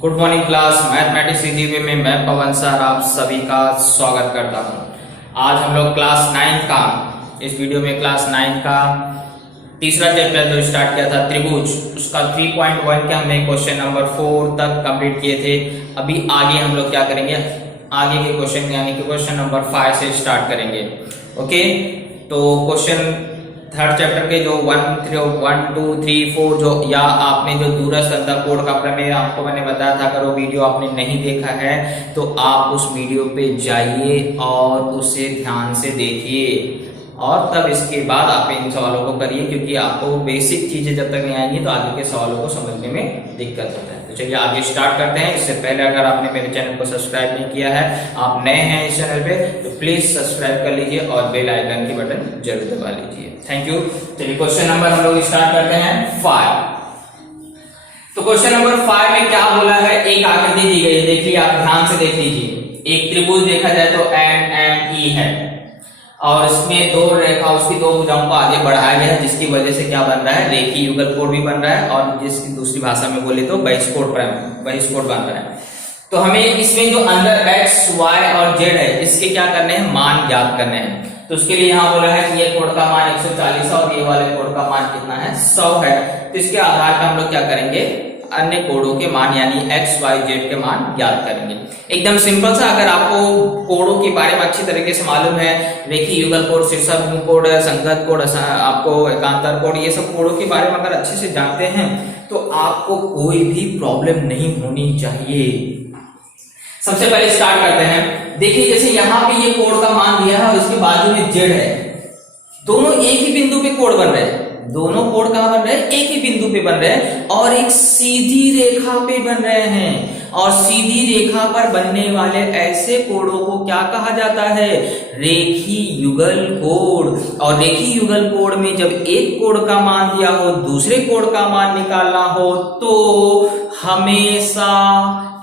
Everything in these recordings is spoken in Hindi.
Good morning class. Mathematics CGP में मैं पवन सर आप सभी का स्वागत करता हूं। आज हम लोग क्लास 9 का इस वीडियो में क्लास 9 का तीसरा चैप्टर जो स्टार्ट किया था त्रिभुज, उसका 3.1 के हमने क्वेश्चन नंबर 4 तक कंप्लीट किए थे। अभी आगे हम लोग क्या करेंगे, आगे के क्वेश्चन यानी कि क्वेश्चन नंबर 5 से स्टार्ट करेंगे। ओके, तो क्वेश्चन थर्ड चैप्टर के जो 1, 2, 3, 4 जो या आपने जो दूरस्थ अंतःकोण का प्रमेय आपको मैंने बताया था, अगर वो वीडियो आपने नहीं देखा है तो आप उस वीडियो पे जाइए और उसे ध्यान से देखिए और तब इसके बाद आप इन सवालों को करिए, क्योंकि आपको बेसिक चीजें जब तक नहीं आएंगी तो आगे के सवालों को समझने में दिक्कत होता है। तो चलिए आगे स्टार्ट करते हैं। इससे पहले अगर आपने मेरे चैनल को सब्सक्राइब नहीं किया है, आप नए हैं इस चैनल पे, तो प्लीज सब्सक्राइब कर लीजिए और बेल आइकन की बटन जरूर दबा लीजिए। Thank you. चलिए क्वेश्चन नंबर हम लोग स्टार्ट करते हैं 5। तो क्वेश्चन नंबर 5 में क्या बोला है, एक आकृति दी गई, देखिए आप ध्यान से देख लीजिए। एक त्रिभुज देखा जाए तो NME है और इसमें दो रेखा, उसकी दो भुजाओं को आगे बढ़ाया गया है, जिसकी वजह से क्या बन रहा है, रेखीय युगल कोण भी बन रहा है और जिसकी दूसरी भाषा में बोले तो बहिष्कोण बन रहा है। तो हमें इसमें जो अंदर x, y और z है, इसके क्या करने हैं, मान ज्ञात करने हैं। तो उसके लिए यहाँ बोला है कि ये कोण का मान 140 है और ये वाले कोण का मान कितना है, 100 है। तो इसके आधार पर हम लोग क्या करेंगे, अन्य कोणों के मान यानी x, y, z के मान ज्ञात करेंगे। एकदम सिंपल सा। अगर आपको कोणों के बारे में अच्छी तरीके से मालूम है, रेखीय युगल कोण, शीर्षाभिमुख कोण, संगत कोण, आपको एकांतर कोण, ये सब कोणों के बारे में अगर अच्छे से जानते हैं तो आपको कोई भी प्रॉब्लम नहीं होनी चाहिए। सबसे पहले स्टार्ट करते हैं। देखिए जैसे यहाँ पे ये कोण का मान दिया है और इसके बाजू में z है, दोनों एक ही बिंदु पे कोण बन रहे हैं। दोनों कोण कहां बन रहे हैं, एक ही बिंदु पे बन रहे हैं और एक सीधी रेखा पे बन रहे हैं। और सीधी रेखा पर बनने वाले ऐसे कोणों को क्या कहा जाता है, रेखीय युगल कोण। और रेखीय युगल कोण में जब एक कोण का मान दिया हो, दूसरे कोण का मान निकालना हो तो हमेशा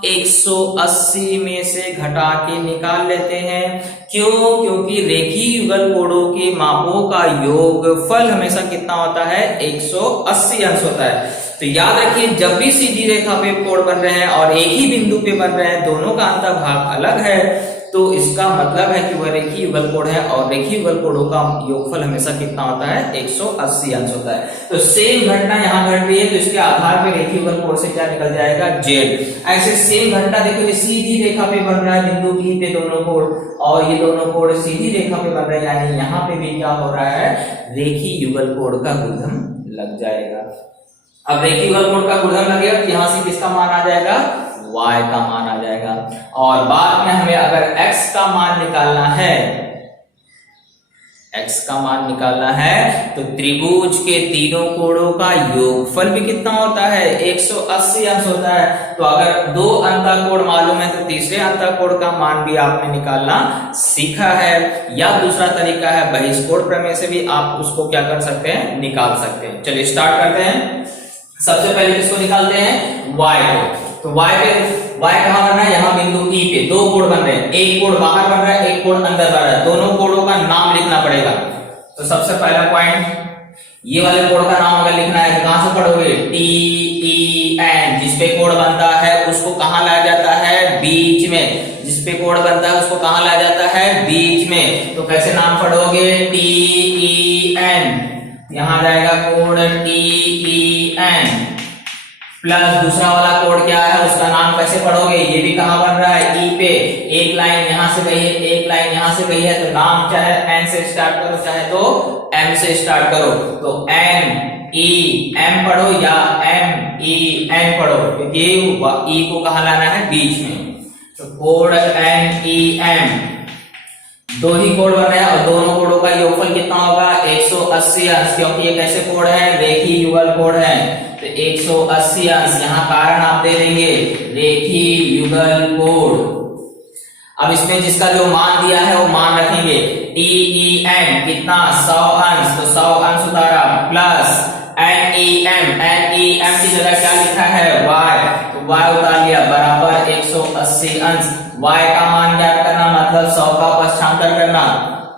180 में से घटा के निकाल लेते हैं। क्यों? क्योंकि रेखीय युगल कोणों के मापों का योगफल हमेशा कितना होता है, 180 अंश होता है। तो याद रखिए, जब भी सीधी रेखा पे कोण बन रहे हैं और एक ही बिंदु पे बन रहे हैं, दोनों का अंतर्भाग अलग है, तो इसका मतलब है कि वह रेखीय युगल कोण है और रेखीय युगल कोणों का योगफल हमेशा कितना होता है, 180 अंश होता है। तो सेम घटना यहाँ घट रही है, तो इसके आधार पे रेखीय युगल कोण से क्या निकल जाएगा, z। ऐसे सेम घटना देखो, ये सीधी रेखा पे बन रहा है बिंदु P पे दोनों कोण, और ये दोनों कोण सीधी रेखा पे बन रहे हैं, यानी यहाँ पे भी क्या हो रहा है, रेखीय युगल कोण का गुणधर्म लग जाएगा। अब रेखीय युगल कोण का गुणधर्म लगेगा तो यहाँ से किसका मान आ जाएगा, y का मान आ जाएगा। और बाद में हमें अगर x का मान निकालना है, x का मान निकालना है तो त्रिभुज के तीनों कोणों का योगफल भी कितना होता है, 180 अंश होता है। तो अगर दो अंतःकोण मालूम है तो तीसरे अंतःकोण का मान भी आपने निकालना सीखा है। या दूसरा तरीका है, बहिष्कोण प्रमेय से भी आप उसको क्या कर सकते हैं, निकाल सकते हैं। चलिए स्टार्ट करते हैं। सबसे पहले किसको निकालते हैं, y को। तो y कहां बन रहा है, यहाँ बिंदु E पे दो कोण बन रहे हैं, एक कोण बाहर बन रहा है, एक कोण अंदर बन रहा है, दोनों कोणों का नाम लिखना पड़ेगा। तो सबसे पहला पॉइंट, ये वाले कोण का नाम अगर लिखना है तो कहां से पढ़ोगे, TEN। जिसपे कोण बनता है उसको कहां लाया जाता है, बीच में। जिसपे कोण बनता है उसको कहां लाया जाता है, बीच में। तो कैसे नाम पढ़ोगे, TEN। यहां जाएगा कोण TEN प्लस दूसरा वाला कोण क्या है, उसका नाम कैसे पढ़ोगे, ये भी कहां बन रहा है, E पे। एक लाइन यहां से गई है, एक लाइन यहां से गई है, तो नाम चाहे N से स्टार्ट करो चाहे तो M से स्टार्ट करो। तो NEM पढ़ो या MEN पढ़ो, क्योंकि E को कहां लाना है, बीच में। तो कोण NEM, दो ही कोण बन रहे हैं और दोनों कोणों का योगफल कितना होगा, 180 अंश, क्योंकि ये कैसे कोण है, रेखीय युगल कोण है। तो 180 अंश, यहाँ कारण आप दे देंगे, रेखीय युगल कोण। अब इसमें जिसका जो मान दिया है वो मान रखेंगे, TEN कितना, 100 अंश, तो 100 अंश उतारा, प्लस NEM की जगह क्या लिखा है, y, तो y उतार लिया, बराबर 180 अंश। y का मान ज्ञात करना मतलब 100 का पक्षांतर करना,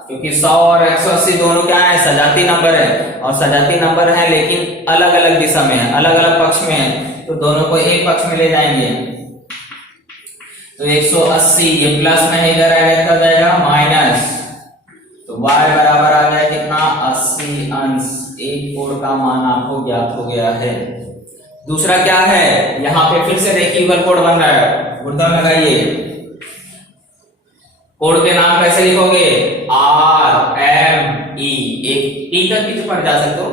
क्योंकि 100 और 180 दोनों क्या है, सजाती नंबर है, और सजाती नंबर है लेकिन अलग अलग दिशा में है, अलग अलग पक्ष में है, तो दोनों को एक पक्ष में ले जाएंगे। तो 180 ये प्लस में इधर ऐड कर जाएगा माइनस, तो y बराबर आ गया कितना 80 अंश। एक कोण का मान आपको ज्ञात हो गया है। दूसरा क्या है, यहाँ पे फिर से देखिए युगल कोण बन रहा है, गुणधर्म लगाइए। कोण के नाम कैसे लिखोगे, आर एम ई, एक ई तक पीछे पड़ जा सकते हो,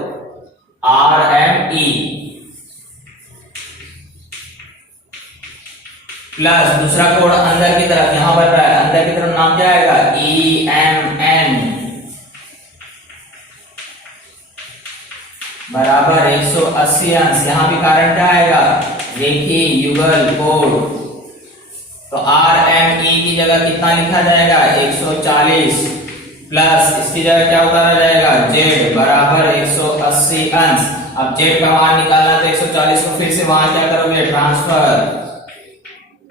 आर एम ई प्लस दूसरा कोण अंदर की तरफ यहां बन रहा है, अंदर की तरफ नाम क्या आएगा, ई एम एन बराबर 180 अंश। यहां भी कारण क्या आएगा, देखिए युगल कोण, तो आर एम ई की जगह कितना लिखा जाएगा 140 प्लस इसकी जगह क्या उतारा जाएगा जेड बराबर 180 अंश। अब जेड का मान निकालना तो 140 को फिर से वहां क्या करोगे ट्रांसफर,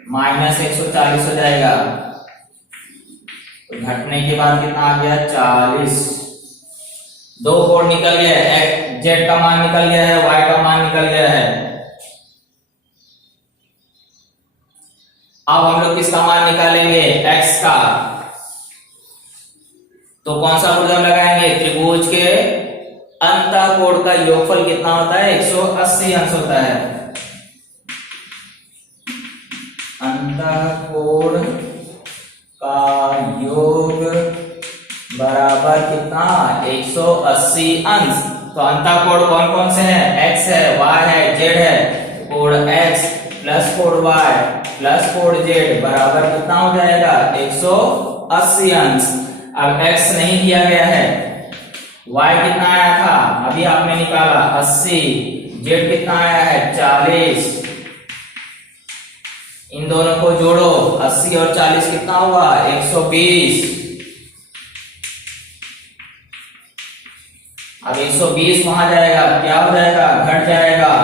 माइनस 140 हो जाएगा, तो घटने के बाद कितना आ गया 40। दो कोण निकल गया है, जेड का मान निकल गया है, वाई का मान निकल गया है। अब हम लोग किसका मान निकालेंगे, एक्स का। तो कौन सा गुणधर्म लगाएंगे, त्रिभुज के अंतःकोण का योगफल कितना होता है 180 अंश होता है। अंतःकोण का योग बराबर कितना 180 अंश। तो अंतःकोण कौन कौन से हैं, x है, y है, z है। कोण x प्लस कोण y प्लस कोण z बराबर कितना हो जाएगा 180 अंश। अब x नहीं दिया गया है, y कितना आया था अभी आपने निकाला 80, z कितना आया है 40। इन दोनों को जोड़ो, 80 और 40 कितना हुआ 120। अब 120 वहां जाएगा, क्या हो जाएगा घट जाएगा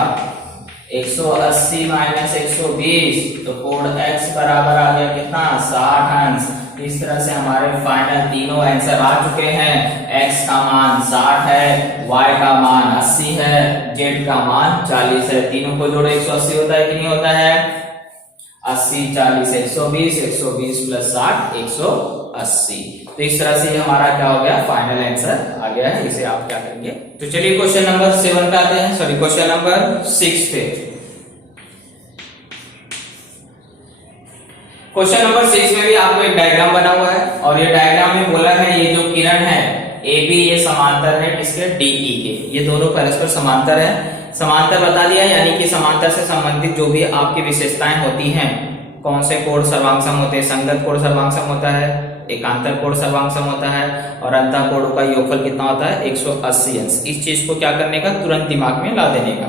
180 माइनस 120, तो कोण x बराबर आ गया कितना 60 अंश। इस तरह से हमारे फाइनल तीनों आंसर आ चुके हैं। x का मान 60 है, y का मान 80 है, z का मान 40 है। तीनों को जोड़ो 180 होता है कि नहीं होता है, 80 40 120, 120 प्लस 60 180। तो इस तरह से हमारा क्या हो गया फाइनल आंसर आ गया है। इसे आप क्या करेंगे, तो चलिए क्वेश्चन नंबर 7 पे आते हैं, सॉरी क्वेश्चन नंबर 6 पे। क्वेश्चन नंबर 6 में भी आपको एक डायग्राम बना हुआ है और ये डायग्राम में बोला है ये जो किरण है ए बी ये समांतर है किसके डीई के, ये दोनों परस्पर समांतर है। समांतर बता दिया, यानी कि समांतर से संबंधित जो भी आपकी विशेषताएं होती हैं, कौन से कोण सर्वांगसम होते हैं, संगत कोण सर्वांगसम होता है, एकांतर कोण सर्वांगसम होता है और अंतःकोण का योगफल कितना होता है 180 अंश। इस चीज को क्या करने का, तुरंत दिमाग में ला देने का।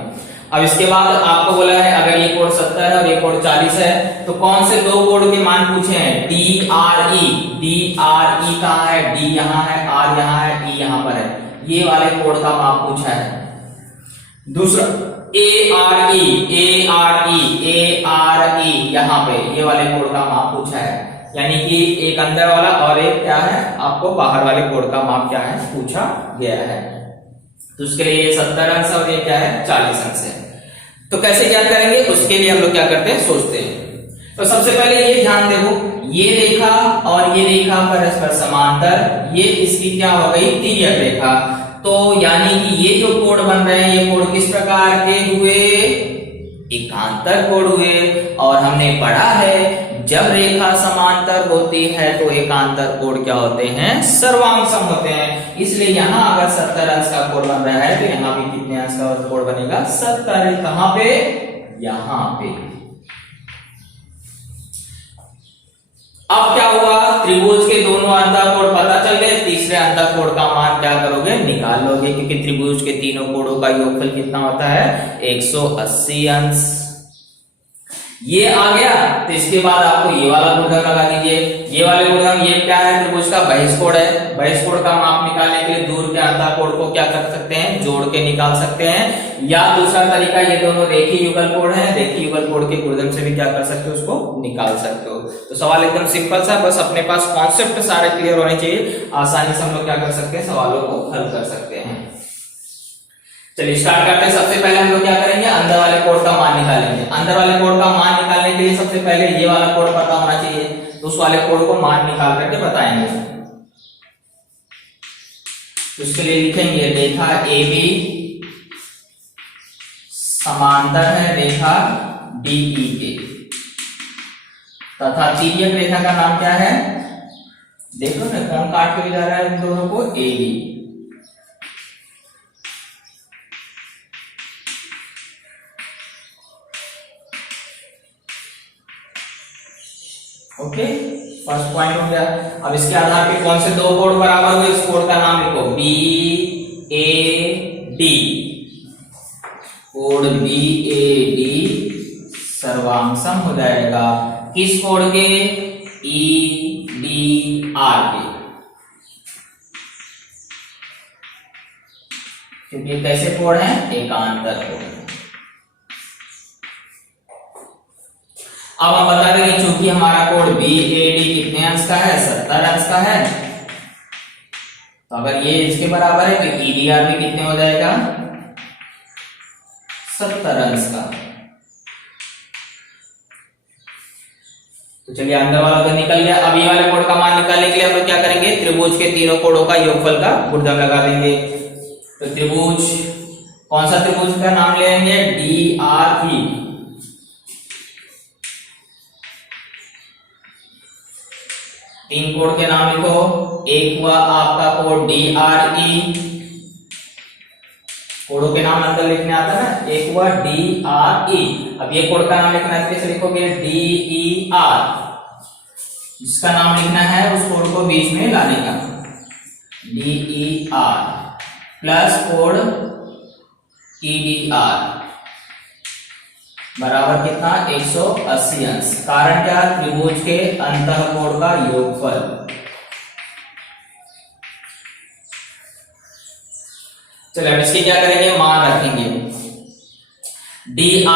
अब इसके बाद आपको बोला है अगर ये कोण 70 है और ये कोण 40 है तो कौन से दो कोण के मान पूछे हैं, D R E. D R E कहाँ है, डी यहाँ है, आर यहाँ है, ई यहाँ पर है, ये वाले कोण का माप पूछा है। दूसरा ए आर ई यहाँ पे ये वाले कोण का माप पूछा है, यानी कि एक अंदर वाला और एक क्या है आपको बाहर वाले कोण का माप क्या है पूछा गया है। तो उसके लिए ये 70 अंश और ये क्या है 40 अंश है। तो कैसे क्या करेंगे उसके लिए हम लोग क्या करते हैं सोचते हैं। तो सबसे पहले ये ध्यान देखो, ये रेखा और ये रेखा परस्पर समांतर, ये इसकी क्या हो गई तिर्यक रेखा। तो यानी कि ये जो कोण बन रहे हैं ये कोण किस प्रकार के हुए, एकांतर कोण हुए। और हमने पढ़ा है जब रेखा समांतर होती है तो एकांतर कोण क्या होते हैं सर्वांगसम होते हैं। इसलिए यहां अगर 70 अंश का कोण बन रहा है तो यहां भी कितने अंश का कोण बनेगा 70। कहां पे, यहां पे। अब क्या हुआ, त्रिभुज के दोनों अंतःकोण पता चल गए, तीसरे अंतःकोण का मान क्या करोगे निकाल लोगे, क्योंकि त्रिभुज के तीनों कोणों का योगफल कितना होता है 180 अंश। ये आ गया तो इसके बाद आपको ये वाला गुणधर्म लगा दीजिए। ये वाले गुणधर्म, ये क्या है त्रिभुज का बहिष्कोण है। बहिष्कोण का माप निकालने के लिए दूर के अंतःकोण को क्या कर सकते हैं जोड़ के निकाल सकते हैं, या दूसरा तरीका ये दोनों रेखीय युगल कोण है, रेखीय युगल कोण के गुणधर्म से भी क्या कर सकते हो उसको निकाल सकते हो। तो सवाल एकदम सिंपल सा, बस अपने पास कॉन्सेप्ट सारे क्लियर होने चाहिए, आसानी से हम लोग क्या कर सकते हैं सवालों को हल कर सकते हैं। चलिए स्टार्ट करते हैं। सबसे पहले हम लोग क्या करेंगे, अंदर वाले कोड का मान निकालेंगे। अंदर वाले कोड का मान निकालने के लिए सबसे पहले ये वाला कोड पता होना चाहिए, तो उस वाले कोड को मान निकाल करके बताएंगे। उसके लिए लिखेंगे रेखा AB समांतर है रेखा DE के, तथा तिर्यक रेखा का नाम क्या है, देखो ना कौन काट के जा रहा है इन दोनों को, AB। ओके, फर्स्ट पॉइंट हो गया। अब इसके आधार पे कौन से दो कोड बराबर हुए, इस कोड का नाम लिखो BAD। कोड BAD सर्वांशम हो जाएगा किस कोड के, EDR के। क्योंकि कैसे कोड है, एकांतर कोड। अब हम बता देंगे चूंकि हमारा कोड BAD कितने अंश का है, 70 अंश का है, तो अगर ये इसके बराबर है तो EDR भी कितने हो जाएगा, 70 अंश का। तो चलिए अंदर वाला तो निकल गया। अब ये वाले कोड का मान निकालने के लिए हम लोग क्या करेंगे, त्रिभुज के तीनों कोडों का योगफल का गुणधर्म लगा देंगे। तो त्रिभुज, कौन सा त्रिभुज का नाम लेंगे, DRE। तीन कोड के नाम लिखो, एक हुआ आपका कोड DRE, कोडों के नाम अंदर लिखने आता है ना, एक हुआ DRE। अब ये कोड का नाम लिखना है, कैसे लिखोगे, DER। जिसका नाम लिखना है उस कोड को बीच में लाने का, DER प्लस कोड EDR बराबर कितना, 180 अंश। कारण क्या, त्रिभुज के अंतः कोण का योगफल। चलिए अब इसके क्या करेंगे, मान रखेंगे। DRE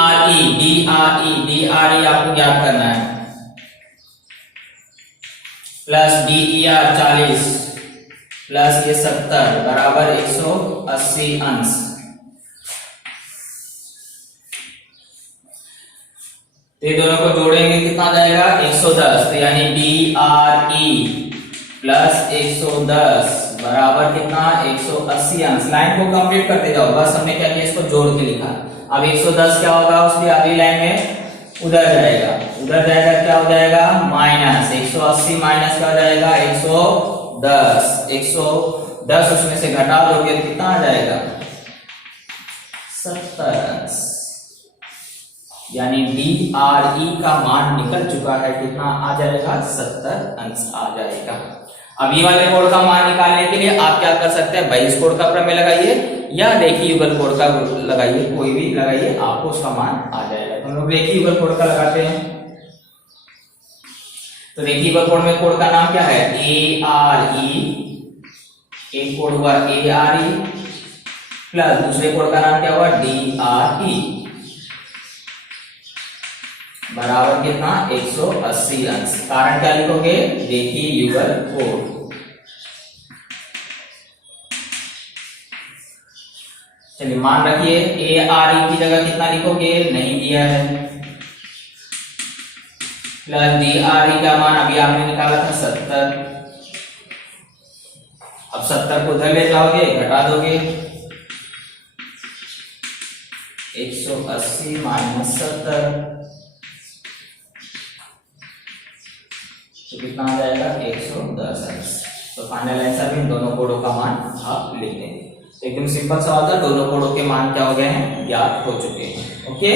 आपको ज्ञात करना है, प्लस DER 40 प्लस ये 70 बराबर 180 अंश। ये दोनों को जोड़ेंगे कितना आ जाएगा, 110। तो यानी DRE प्लस 110 बराबर कितना, 180 अंश। लाइन को कंप्लीट करते जाओ, बस हमने क्या किया, इसको जोड़ के लिखा। अब 110 क्या होगा, उसकी अगली लाइन में उधर जाएगा, उधर जाएगा क्या हो जाएगा, माइनस 180 माइनस क्या हो जाएगा, 110। 110 उसमें से घटा दोगे तो कितना आ जाएगा, 70 अंश। यानी DRE का मान निकल चुका है, कितना आ जाएगा, 70 अंश आ जाएगा। अब ये वाले कोड का मान निकालने के लिए आप क्या कर सकते हैं, बाईस कोड का प्रमेय लगाइए या रेखीय युगल कोड का लगाइए, कोई भी लगाइए, आपको उसका मान आ जाएगा। तो हम लोग रेखीय युगल कोड का लगाते हैं। तो रेखीय युगल कोड में कोड का नाम क्या है, ARE। एक कोड हुआ ARE प्लस दूसरे कोड का नाम क्या हुआ, DRE बराबर कितना, 180 अंश। कारण क्या लिखोगे, रेखीय युगल कोड। चलिए मान रखिए, ARE की जगह कितना लिखोगे, नहीं दिया है, प्लस DRE का मान अभी आपने निकाला था 70। अब 70 को उधर ले जाओगे, घटा दोगे, 180 माइनस 70 तो कितना आ जाएगा, 110 अंश। तो फाइनल आंसर में दोनों कोडों का मान आप लिख देंगे। एकदम सिंपल सवाल था, दोनों कोडों के मान क्या हो गए हैं, ज्ञात हो चुके हैं। ओके,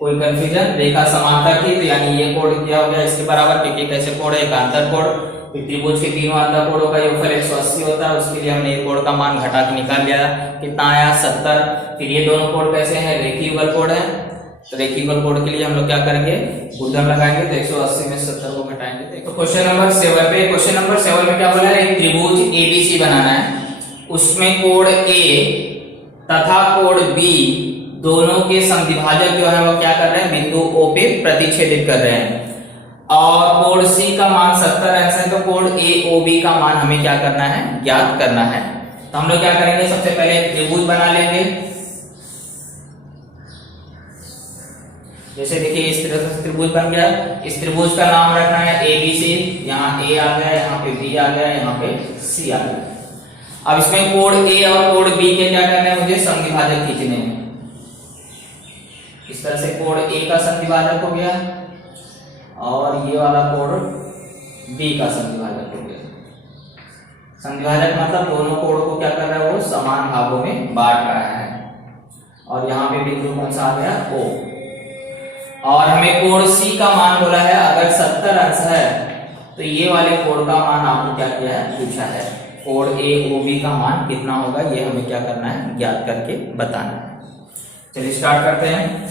कोई कंफ्यूजन, रेखा समांतर थी तो यानी ये कोड क्या हो गया, इसके बराबर, क्योंकि कैसे कोड है, एकांतर कोड। त्रिभुज के तीनों अंतर कोडों का योगफल 180 होता है, उसके लिए हमने ये कोड का मान घटा के निकाल लिया, कितना आया, 70। फिर ये दोनों कोड कैसे हैं, रेखीय युगल कोड है, तो रेखीय युगल कोड के लिए हम लोग क्या करेंगे, गुणधर्म लगाएंगे। तो 180 में 70 को घटाएंगे। तो क्वेश्चन नंबर 7 पे, क्वेश्चन नंबर 7 में क्या बोला है, एक त्रिभुज ABC बनाना है, उसमें कोण A तथा कोण B दोनों के समद्विभाजक जो है वो क्या कर रहे हैं, बिंदु O पे प्रतिच्छेदित कर रहे हैं, और कोण C का मान 70 अंश है, तो कोण AOB का मान हमें क्या करना है, ज्ञात करना है। तो हम लोग क्या करेंगे, सबसे पहले त्रिभुज बना लेंगे। जैसे देखिए इस तरह से त्रिभुज बन गया, इस त्रिभुज का नाम रखना है ABC, यहाँ A आ गया, यहाँ पे B आ गया, यहाँ पे C आ गया। अब इसमें कोण A और कोण B के क्या करना है, मुझे समद्विभाजक खींचने हैं। इस तरह से कोण A का समद्विभाजक हो गया और ये वाला कोण B का समद्विभाजक हो गया। समद्विभाजक मतलब दोनों कोण को क्या कर रहा है, वो समान भागों में बांट रहा है। और यहाँ पे बिंदु कौन सा आ गया, O। और हमें कोण C का मान बोला है, अगर 70 अंश है तो ये वाले कोण का मान आपको क्या किया है, पूछा है। कोण AOB का मान कितना होगा, ये हमें क्या करना है, ज्ञात करके बताना है। चलिए स्टार्ट करते हैं।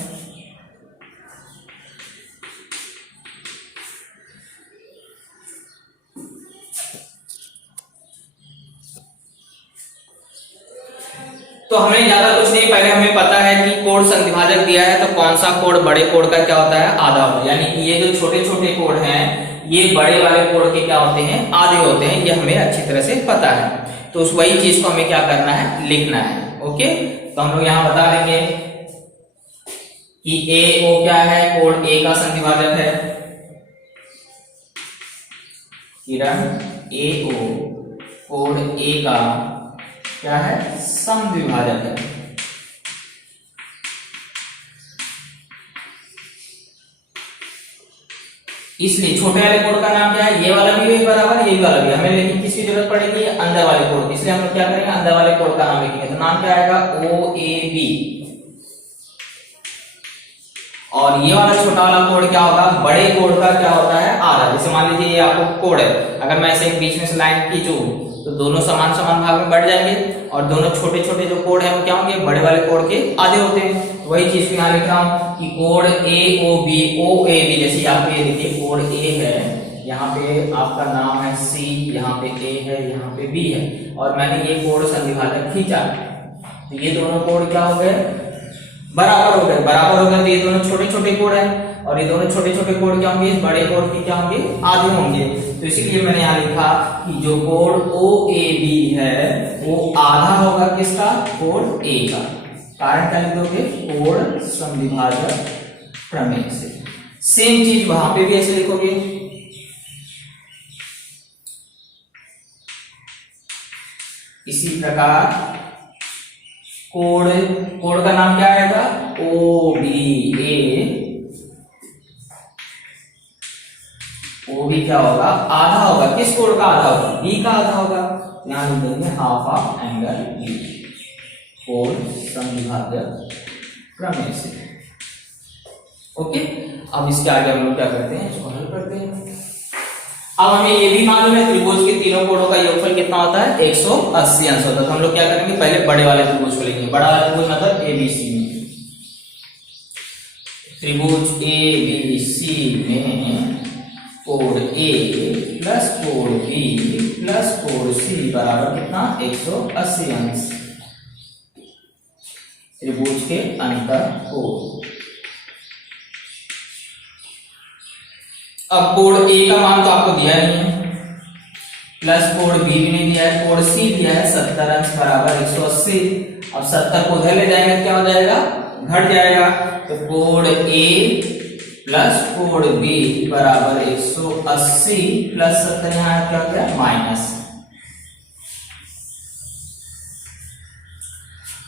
तो हमें ज्यादा कुछ नहीं, पहले हमें पता है कि कोण समद्विभाजक दिया है तो कौन सा कोण बड़े कोण का क्या होता है, आधा होता है। यानी कि ये जो छोटे छोटे कोण हैं ये बड़े वाले कोण के क्या होते हैं, आधे होते हैं। ये हमें अच्छी तरह से पता है। तो उस वही चीज को हमें क्या करना है, लिखना है। ओके, तो हम लोग यहाँ बता देंगे कि AO क्या है, कोण A का समद्विभाजक है। किरण AO कोण A का क्या है, समद्विभाजक है। इसलिए छोटे वाले कोण का नाम क्या है, ये वाला भी बराबर, ये वाला भी। हमें लेकिन किसकी जरूरत पड़ेगी, अंदर वाले कोण, इसलिए हम लोग क्या करेंगे, अंदर वाले कोण का नाम लिखेंगे। तो नाम क्या आएगा, OAB। और ये वाला छोटा वाला कोण क्या होगा, बड़े कोण का क्या होता है, आधा। जैसे मान लीजिए ये आपको कोण है, अगर मैं ऐसे बीच में से लाइन खींचूं तो दोनों समान समान भाग में बढ़ जाएंगे और दोनों छोटे छोटे जो कोण है वो क्या होंगे, बड़े वाले कोण के आधे होते हैं। वही चीज यहाँ लिख रहा हूं कि कोण AOB OAB, जैसे यहाँ पे देखिए कोण A है, यहाँ पे आपका नाम है C, यहाँ पे A है, यहाँ पे B है, और मैंने ये कोण समद्विभाजक खींचा तो ये दोनों कोण क्या हो गए, बराबर हो गए। बराबर हो गए तो ये दोनों छोटे छोटे कोण है और ये दोनों छोटे छोटे कोण क्या होंगे, इस बड़े कोण के क्या होंगे, आधे होंगे। तो इसीलिए मैंने यहाँ लिखा कि जो कोण OAB है वो आधा होगा किसका, कोण A का। कारण क्या लिख दोगे, कोण समद्विभाजक प्रमेय से। सेम चीज वहां पे भी ऐसे लिखोगे। इसी प्रकार कोण का नाम क्या आएगा, OBA। OB क्या होगा, आधा होगा। किस कोण का आधा होगा, B का आधा होगा। यहां लिख देंगे हाफ ऑफ एंगल B, कोण समद्विभाजक प्रमेय से। ओके, अब इसके आगे हम लोग क्या करते हैं, इसको हल करते हैं। अब हमें ये भी मालूम है त्रिभुज के तीनों कोणों का योगफल कितना होता है, 180 अंश होता है। तो हम लोग क्या करेंगे, पहले बड़े वाले त्रिभुज को लेंगे। बड़ा वाला त्रिभुज मतलब ABC में, त्रिभुज ABC में कोण A प्लस कोण B प्लस कोण C बराबर कितना, 180 अंश। त्रिभुज के अंतर कोण। अब कोण A का मान तो आपको दिया नहीं है, प्लस कोण B भी नहीं दिया है, कोण C दिया है 70 अंश बराबर 180। अब 70 को उधर ले जाएंगे तो क्या हो जाएगा, घट जाएगा। तो कोण A प्लस कोण B बराबर 180 प्लस 70, यहाँ क्या हो गया, माइनस।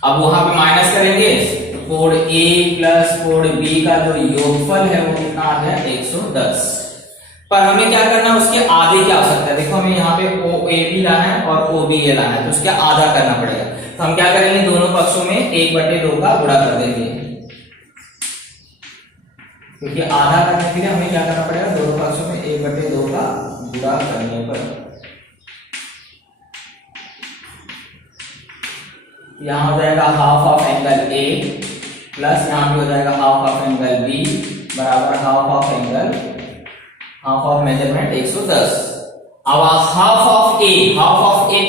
अब वहां पे माइनस करेंगे तो कोण A प्लस कोण B का जो योगफल है वो कितना आ गया, 110। पर हमें क्या करना है, उसके आधे की आवश्यकता है। देखो हमें यहाँ पे OAB लाना है और OBA लाना है, तो उसके आधा करना पड़ेगा। तो हम क्या करेंगे, दोनों पक्षों में 1/2 का गुणा कर देंगे, क्योंकि आधा करने के लिए हमें क्या करना पड़ेगा, दोनों पक्षों में 1/2 का गुणा करने पर यहाँ हो जाएगा half of angle A plus यहाँ पे हो जाएगा हाफ ऑफ एंगल B बराबर हाफ ऑफ मेजरमेंट 110। अब हाफ ऑफ A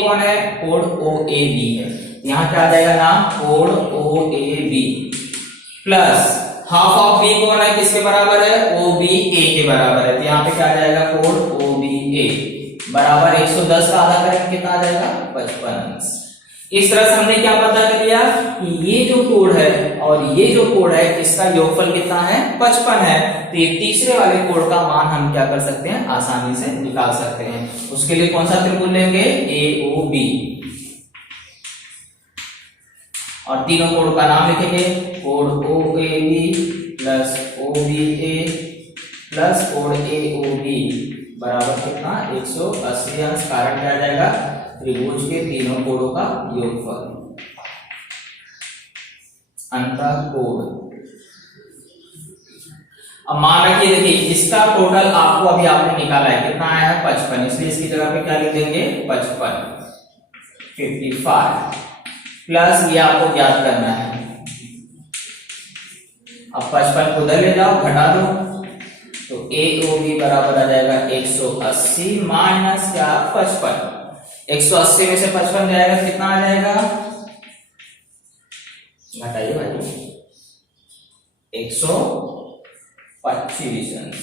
कौन है, कोण OAB है। यहाँ क्या आ जाएगा नाम, कोण OAB plus half of B कौन है, किसके बराबर है, OBA के बराबर है। तो यहाँ पे क्या आ जाएगा, कोण OBA बराबर 110 का आधा करेंगे कितना आ जाएगा, 55 अंश। इस तरह से हमने क्या पता कर लिया कि ये जो कोण है और ये जो कोण है इसका योगफल कितना है 55 है। तो ये तीसरे वाले कोण का मान हम क्या कर सकते हैं आसानी से निकाल सकते हैं। उसके लिए कौन सा त्रिभुज लेंगे AOB और तीनों कोण का नाम लिखेंगे कोण OAB प्लस OBA प्लस कोण AOB बराबर कितना 180 अंश। कारण क्या आ जाएगा त्रिभुज के तीनों कोणों का योगफल अंतःकोण। अब मान रखिए देखिए इसका टोटल आपको अभी आपने निकाला है कितना आया है 55, इसलिए इसकी जगह पे क्या लिख देंगे 55 प्लस ये आपको ज्ञात करना है। अब 55 को उधर ले जाओ घटा दो तो AOB बराबर आ जाएगा 180 माइनस क्या 55। 180 में से 55 जाएगा कितना आ जाएगा घटाइए भाई 125 अंश।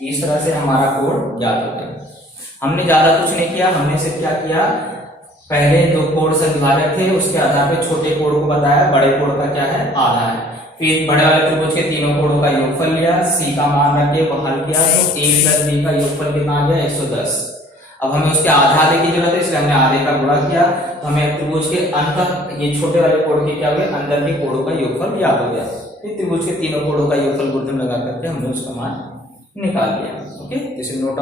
इस तरह से हमारा कोण ज्ञात होता है। हमने ज्यादा कुछ नहीं किया, हमने सिर्फ क्या किया पहले दो कोण से विभाजक थे उसके आधार पे छोटे कोण को बताया, बड़े कोण का क्या है आधा है। फिर बड़े वाले त्रिभुज के तीनों कोणों का योगफल लिया, C का मान रख के वो हल किया तो A प्लस B का योगफल कितना आ गया 110। अब हमें उसके आधा आधे की जरूरत है इसलिए हमने आधे का गुणा किया तो हमें त्रिभुज के अंत ये छोटे वाले कोण के क्या हुए अंदर के कोणों का योगफल ज्ञात हो गया। फिर त्रिभुज के तीनों कोणों का योगफल गुणन लगा करके हमने उसका मान निकाल लिया। Okay, this is note